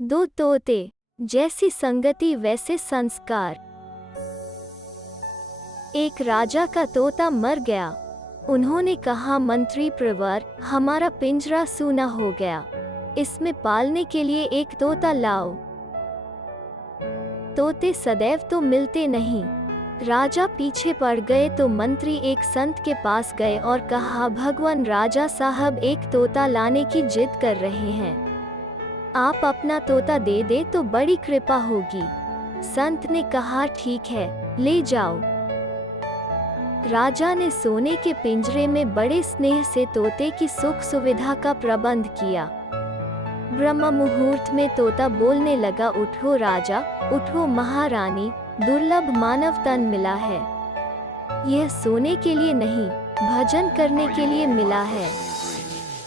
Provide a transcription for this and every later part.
दो तोते, जैसी संगति वैसे संस्कार। एक राजा का तोता मर गया। उन्होंने कहा, मंत्री प्रवर, हमारा पिंजरा सूना हो गया, इसमें पालने के लिए एक तोता लाओ। तोते सदैव तो मिलते नहीं। राजा पीछे पड़ गए तो मंत्री एक संत के पास गए और कहा, भगवान राजा साहब एक तोता लाने की जिद कर रहे हैं, आप अपना तोता दे दे तो बड़ी कृपा होगी। संत ने कहा, ठीक है, ले जाओ। राजा ने सोने के पिंजरे में बड़े स्नेह से तोते की सुख सुविधा का प्रबंध किया। ब्रह्म मुहूर्त में तोता बोलने लगा, उठो राजा, उठो महारानी, दुर्लभ मानव तन मिला है। यह सोने के लिए नहीं, भजन करने के लिए मिला है।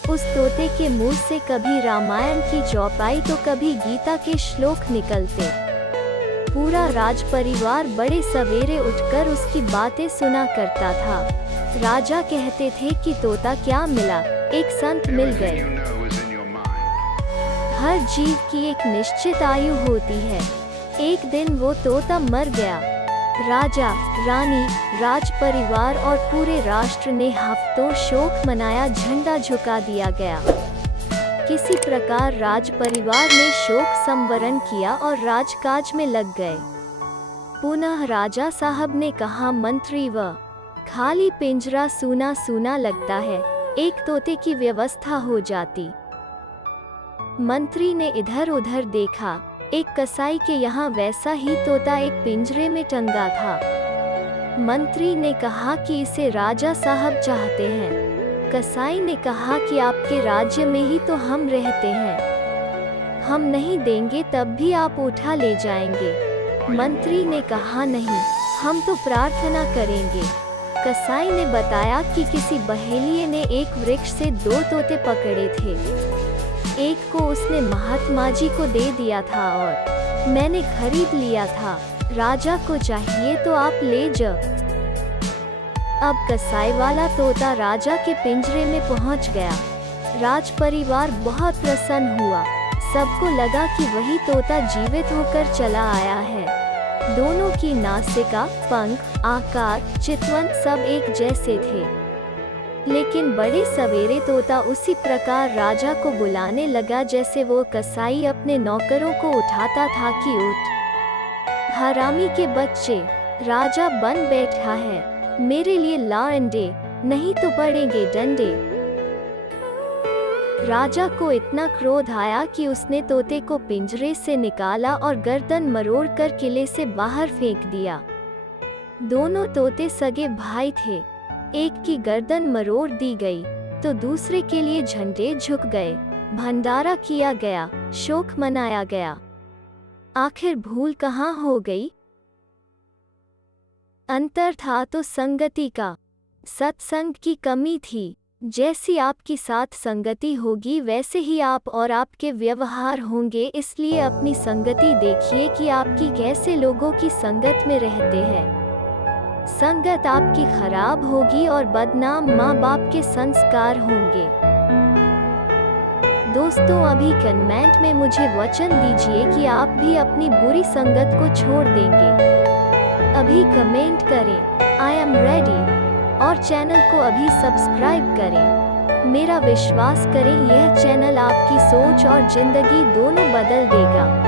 उस तोते के मुंह से कभी रामायण की चौपाई तो कभी गीता के श्लोक निकलते। पूरा राज परिवार बड़े सवेरे उठकर उसकी बातें सुना करता था। राजा कहते थे कि तोता क्या मिला, एक संत मिल गए। हर जीव की एक निश्चित आयु होती है। एक दिन वो तोता मर गया। राजा, रानी, राज परिवार और पूरे राष्ट्र ने हफ्तों शोक मनाया, झंडा झुका दिया गया। किसी प्रकार राज परिवार ने शोक संवरण किया और राजकाज में लग गए। पुनः राजा साहब ने कहा, मंत्री व खाली पिंजरा सूना सूना लगता है, एक तोते की व्यवस्था हो जाती। मंत्री ने इधर उधर देखा, एक कसाई के यहाँ वैसा ही तोता एक पिंजरे में टंगा था। मंत्री ने कहा कि इसे राजा साहब चाहते हैं। कसाई ने कहा कि आपके राज्य में ही तो हम रहते हैं, हम नहीं देंगे तब भी आप उठा ले जाएंगे। मंत्री ने कहा, नहीं, हम तो प्रार्थना करेंगे। कसाई ने बताया कि किसी बहेलिये ने एक वृक्ष से दो तोते पकड़े थे। एक को उसने महात्मा जी को दे दिया था और मैंने खरीद लिया था। राजा को चाहिए तो आप ले जाओ। अब कसाई वाला तोता राजा के पिंजरे में पहुंच गया। राज परिवार बहुत प्रसन्न हुआ। सबको लगा कि वही तोता जीवित होकर चला आया है। दोनों की नासिका, पंख, आकार, चितवन सब एक जैसे थे। लेकिन बड़े सवेरे तोता उसी प्रकार राजा को बुलाने लगा जैसे वो कसाई अपने नौकरों को उठाता था कि उठ, हरामी के बच्चे, राजा बन बैठा है, मेरे लिए ला अंडे, नहीं तो पड़ेंगे डंडे। राजा को इतना क्रोध आया कि उसने तोते को पिंजरे से निकाला और गर्दन मरोड़कर किले से बाहर फेंक दिया। दोनों तोते सगे भाई थे। एक की गर्दन मरोड़ दी गई तो दूसरे के लिए झंडे झुक गए। भंडारा किया गया, शोक मनाया गया। आखिर भूल कहाँ हो गई? अंतर था तो संगति का। सत्संग की कमी थी। जैसी आपकी साथ संगति होगी वैसे ही आप और आपके व्यवहार होंगे। इसलिए अपनी संगति देखिए कि आपकी कैसे लोगों की संगत में रहते हैं। संगत आपकी खराब होगी और बदनाम माँ बाप के संस्कार होंगे। दोस्तों, अभी कमेंट में मुझे वचन दीजिए कि आप भी अपनी बुरी संगत को छोड़ देंगे। अभी कमेंट करें, आई एम रेडी, और चैनल को अभी सब्सक्राइब करें। मेरा विश्वास करें, यह चैनल आपकी सोच और जिंदगी दोनों बदल देगा।